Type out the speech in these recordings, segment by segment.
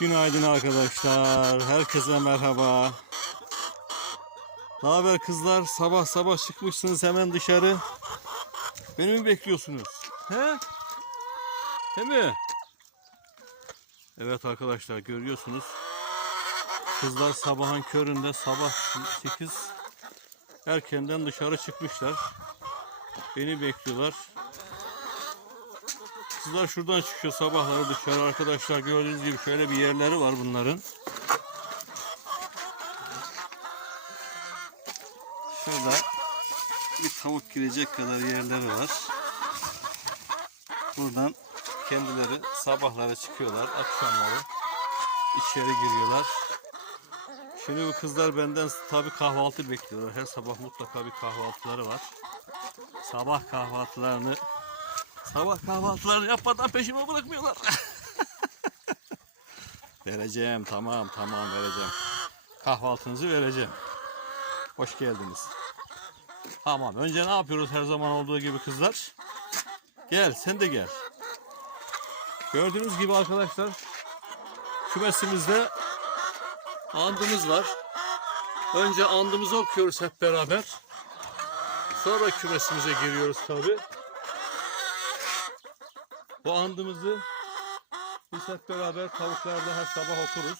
Günaydın arkadaşlar. Herkese merhaba. Ne haber kızlar? Sabah sabah çıkmışsınız hemen dışarı. Beni mi bekliyorsunuz? He? He mi? Evet arkadaşlar görüyorsunuz. Kızlar sabahın köründe sabah 8 erkenden dışarı çıkmışlar. Beni bekliyorlar. Kızlar şuradan çıkıyor sabahları dışarı arkadaşlar gördüğünüz gibi şöyle bir yerleri var bunların. Şurada bir tavuk girecek kadar yerleri var. Buradan kendileri sabahları çıkıyorlar, akşamları içeri giriyorlar. Şimdi bu kızlar benden tabii kahvaltı bekliyorlar. Her sabah mutlaka bir kahvaltıları var. Sabah kahvaltılarını Sabah kahvaltılarını yapmadan peşime bırakmıyorlar. vereceğim tamam tamam vereceğim. Kahvaltınızı vereceğim. Hoş geldiniz. Tamam önce ne yapıyoruz her zaman olduğu gibi kızlar? Gel sen de gel. Gördüğünüz gibi arkadaşlar kümesimizde andımız var. Önce andımızı okuyoruz hep beraber. Sonra kümesimize giriyoruz tabi. Bu andımızı biz hep beraber tavuklarda her sabah okuruz.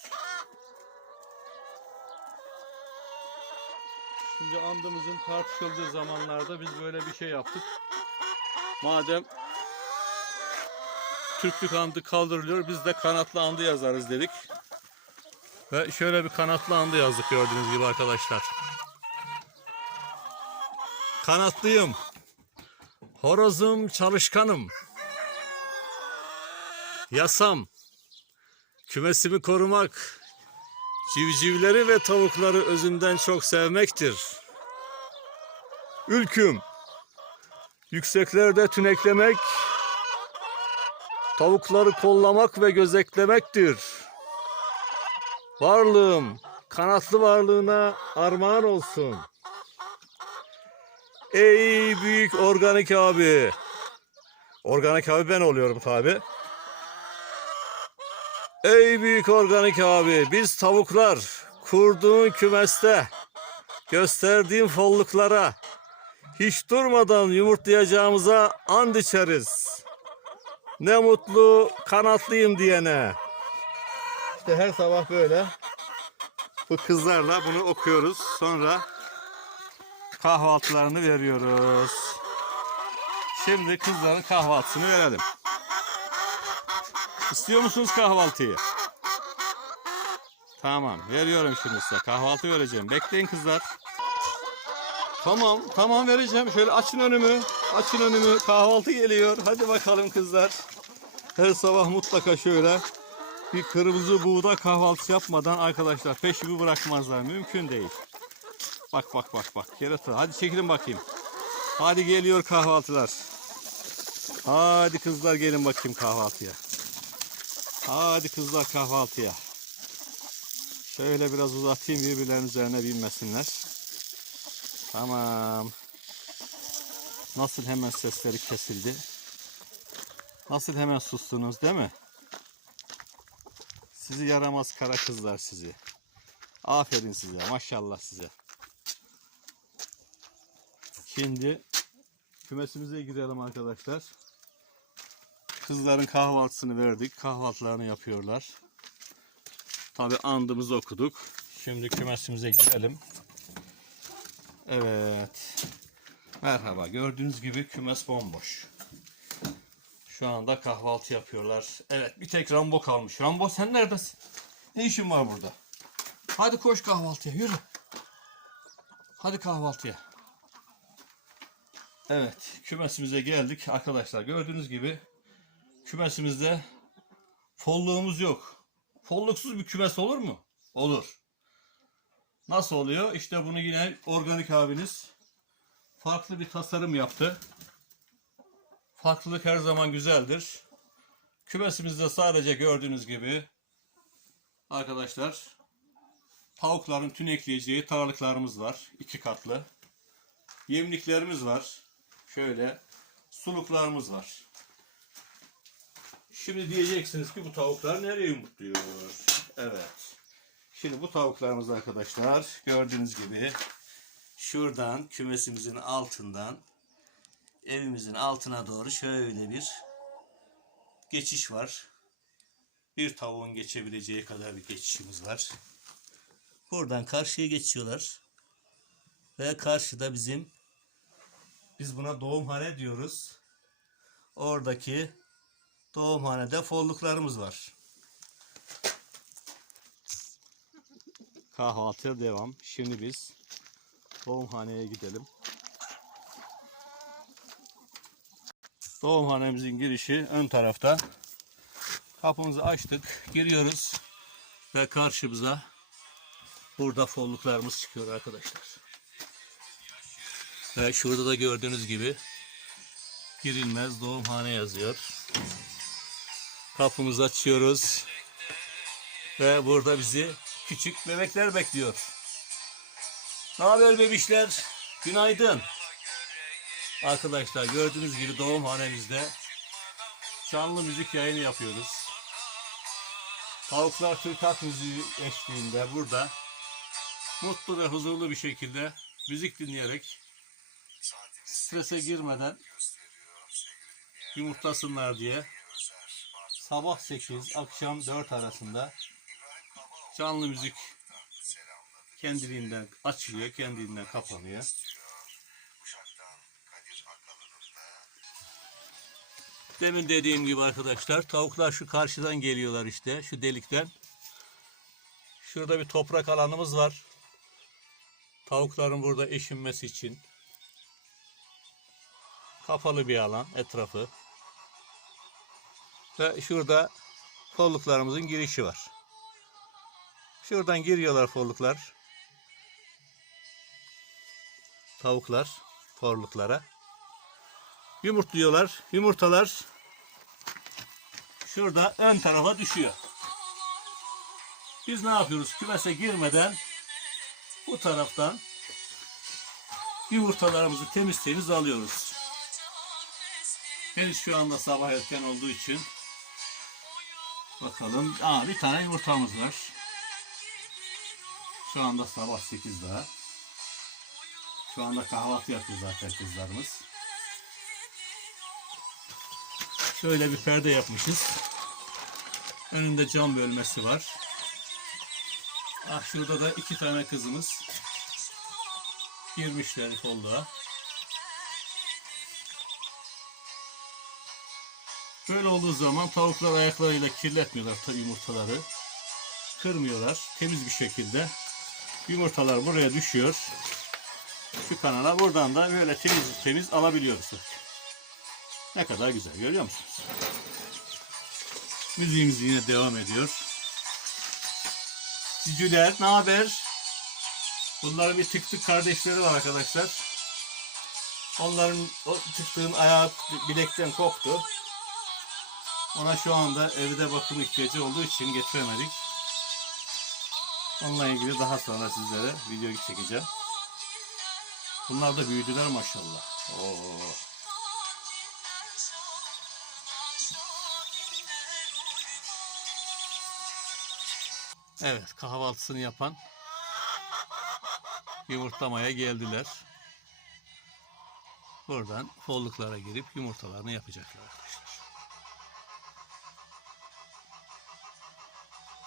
Şimdi andımızın tartışıldığı zamanlarda biz böyle bir şey yaptık. Madem Türklük andı kaldırılıyor biz de kanatlı andı yazarız dedik. Ve şöyle bir kanatlı andı yazdık gördüğünüz gibi arkadaşlar. Kanatlıyım. Horozum çalışkanım. Yasam. Kümesimi korumak. Civcivleri ve tavukları özünden çok sevmektir. Ülküm. Yükseklerde tüneklemek. Tavukları kollamak ve gözetlemektir. Varlığım, kanatlı varlığına armağan olsun. Ey büyük organik abi. Organik abi ben oluyorum tabi. Ey büyük organik abi biz tavuklar kurduğun kümeste gösterdiğin folluklara hiç durmadan yumurtlayacağımıza and içeriz. Ne mutlu kanatlıyım diyene. İşte her sabah böyle bu kızlarla bunu okuyoruz. Sonra kahvaltılarını veriyoruz. Şimdi kızların kahvaltısını verelim. İstiyor musunuz kahvaltıyı? Tamam, veriyorum şimdi size. Kahvaltı vereceğim. Bekleyin kızlar. Tamam, tamam vereceğim. Şöyle açın önümü. Açın önümü. Kahvaltı geliyor. Hadi bakalım kızlar. Her sabah mutlaka şöyle bir kırmızı buğda kahvaltısı yapmadan arkadaşlar peşimi bırakmazlar. Mümkün değil. Bak bak bak bak. Kerata. Hadi çekilin bakayım. Hadi geliyor kahvaltılar. Hadi kızlar gelin bakayım kahvaltıya. Hadi kızlar kahvaltıya. Şöyle biraz uzatayım birbirlerinin üzerine binmesinler. Tamam. Nasıl hemen sesleri kesildi. Nasıl hemen sustunuz değil mi? Sizi yaramaz kara kızlar sizi. Aferin size maşallah size. Şimdi kümesimize girelim arkadaşlar. Kızların kahvaltısını verdik. Kahvaltılarını yapıyorlar. Tabi andımızı okuduk. Şimdi kümesimize girelim. Evet. Merhaba. Gördüğünüz gibi kümes bomboş. Şu anda kahvaltı yapıyorlar. Evet bir tek Rambo kalmış. Rambo sen neredesin? Ne işin var burada? Hadi koş kahvaltıya yürü. Hadi kahvaltıya. Evet kümesimize geldik arkadaşlar. Gördüğünüz gibi kümesimizde folluğumuz yok. Folluksuz bir kümes olur mu? Olur. Nasıl oluyor? İşte bunu yine organik abiniz farklı bir tasarım yaptı. Farklılık her zaman güzeldir. Kümesimizde sadece gördüğünüz gibi arkadaşlar tavukların tünekleyeceği tarlalıklarımız var. iki katlı. Yemliklerimiz var. Şöyle suluklarımız var. Şimdi diyeceksiniz ki bu tavuklar nereye yumurtluyor? Evet. Şimdi bu tavuklarımız arkadaşlar gördüğünüz gibi şuradan kümesimizin altından evimizin altına doğru şöyle bir geçiş var. Bir tavuğun geçebileceği kadar bir geçişimiz var. Buradan karşıya geçiyorlar. Ve karşıda bizim biz buna doğumhane diyoruz. Oradaki doğumhanede folluklarımız var. Kahvaltıya devam. Şimdi biz doğumhaneye gidelim. Doğumhanemizin girişi ön tarafta. Kapımızı açtık. Giriyoruz. Ve karşımıza burada folluklarımız çıkıyor arkadaşlar. Ve şurada da gördüğünüz gibi girilmez doğumhane yazıyor. Kapımızı açıyoruz. Ve burada bizi küçük bebekler bekliyor. Ne haber bebişler? Günaydın. Arkadaşlar gördüğünüz gibi doğumhanemizde canlı müzik yayını yapıyoruz. Tavuklar Türk halk müziği eşliğinde burada mutlu ve huzurlu bir şekilde müzik dinleyerek strese girmeden yumurtlasınlar diye sabah 8 akşam 4 arasında canlı müzik kendiliğinden açılıyor, kendiliğinden kapanıyor. Demin dediğim gibi arkadaşlar tavuklar şu karşıdan geliyorlar işte şu delikten. Şurada bir toprak alanımız var. Tavukların burada eşinmesi için. Kapalı bir alan etrafı. Ve şurada folluklarımızın girişi var. Şuradan giriyorlar folluklar. Tavuklar forluklara. Yumurtluyorlar. Yumurtalar şurada ön tarafa düşüyor. Biz ne yapıyoruz? Kümese girmeden bu taraftan yumurtalarımızı temiz temiz alıyoruz. Henüz şu anda sabah erken olduğu için bakalım. Aa, bir tane yumurtamız var. Şu anda sabah 8 daha. Şu anda kahvaltı yapıyor zaten kızlarımız. Şöyle bir perde yapmışız. Önünde cam bölmesi var. Ah şurada da iki tane kızımız girmişler kolluğa. Böyle olduğu zaman tavuklar ayaklarıyla kirletmiyorlar yumurtaları. Kırmıyorlar. Temiz bir şekilde yumurtalar buraya düşüyor. Şu kanala buradan da böyle temiz temiz alabiliyoruz. Ne kadar güzel görüyor musunuz? Müziğimiz yine devam ediyor. Cicüler ne haber? Bunların bir tık tık kardeşleri var arkadaşlar. Onların o tıktığın ayağı bilekten koptu. Ona şu anda evde bakım ihtiyacı olduğu için getiremedik. Onunla ilgili daha sonra sizlere video çekeceğim. Bunlar da büyüdüler maşallah. Oo. Evet kahvaltısını yapan yumurtlamaya geldiler. Buradan folluklara girip yumurtalarını yapacaklar arkadaşlar.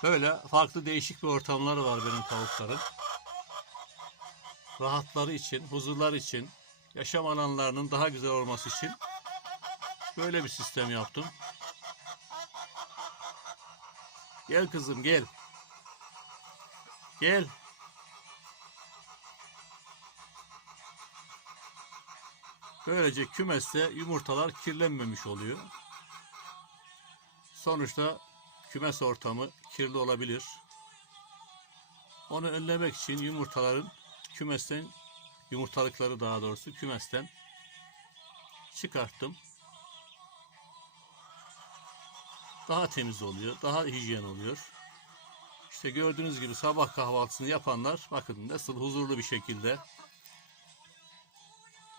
Böyle farklı değişik bir ortamları var benim tavukların. Rahatları için, huzurlar için, yaşam alanlarının daha güzel olması için böyle bir sistem yaptım. Gel kızım gel. Gel. Böylece kümeste yumurtalar kirlenmemiş oluyor. Sonuçta kümes ortamı kirli olabilir. Onu önlemek için yumurtaların kümesten yumurtalıkları daha doğrusu kümesten çıkarttım. Daha temiz oluyor, daha hijyen oluyor. İşte gördüğünüz gibi sabah kahvaltısını yapanlar bakın nasıl huzurlu bir şekilde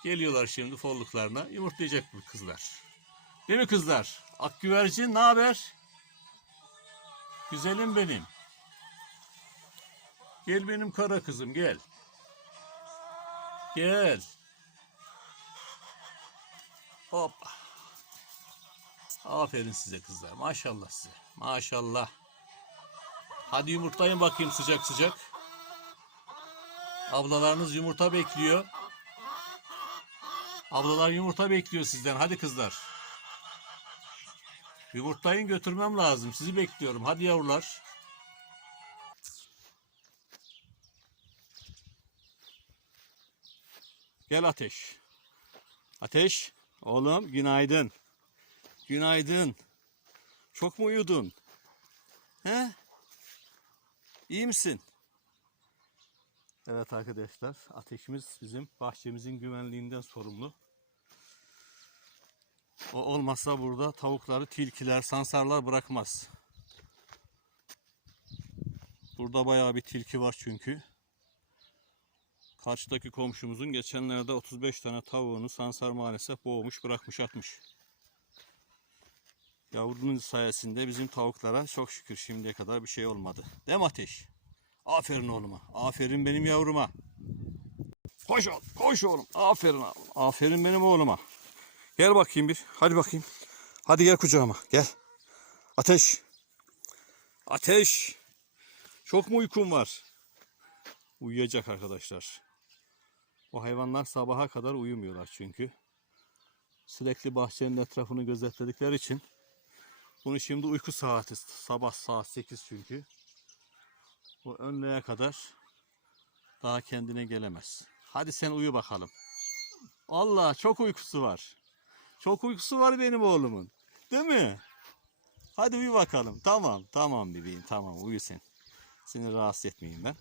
geliyorlar şimdi folluklarına yumurtlayacak bu kızlar. Değil mi kızlar? Akgüvercin ne haber? Güzelim benim. Gel benim kara kızım gel. Gel. Hoppa. Aferin size kızlar. Maşallah size. Maşallah. Hadi yumurtlayın bakayım sıcak sıcak. Ablalarınız yumurta bekliyor. Ablalar yumurta bekliyor sizden. Hadi kızlar. Yumurtlayın götürmem lazım. Sizi bekliyorum. Hadi yavrular. Gel Ateş. Ateş. Oğlum günaydın. Günaydın. Çok mu uyudun? He? İyi misin? Evet arkadaşlar, ateşimiz bizim bahçemizin güvenliğinden sorumlu. O olmazsa burada tavukları tilkiler, sansarlar bırakmaz. Burada bayağı bir tilki var çünkü. Karşıdaki komşumuzun geçenlerde 35 tane tavuğunu sansar maalesef boğmuş, bırakmış, atmış. Yavrunun sayesinde bizim tavuklara çok şükür şimdiye kadar bir şey olmadı. Değil mi Ateş? Aferin oğluma. Aferin benim yavruma. Koş oğlum. Koş oğlum. Aferin oğlum. Aferin benim oğluma. Gel bakayım bir. Hadi bakayım. Hadi gel kucağıma. Gel. Ateş. Ateş. Çok mu uykun var? Uyuyacak arkadaşlar. O hayvanlar sabaha kadar uyumuyorlar çünkü. Sürekli bahçenin etrafını gözetledikleri için bunu şimdi uyku saati. Sabah saat 8 çünkü. Bu önlüğe kadar daha kendine gelemez. Hadi sen uyu bakalım. Allah çok uykusu var. Çok uykusu var benim oğlumun. Değil mi? Hadi uyu bakalım. Tamam tamam bebeğim tamam uyu sen. Seni rahatsız etmeyeyim ben.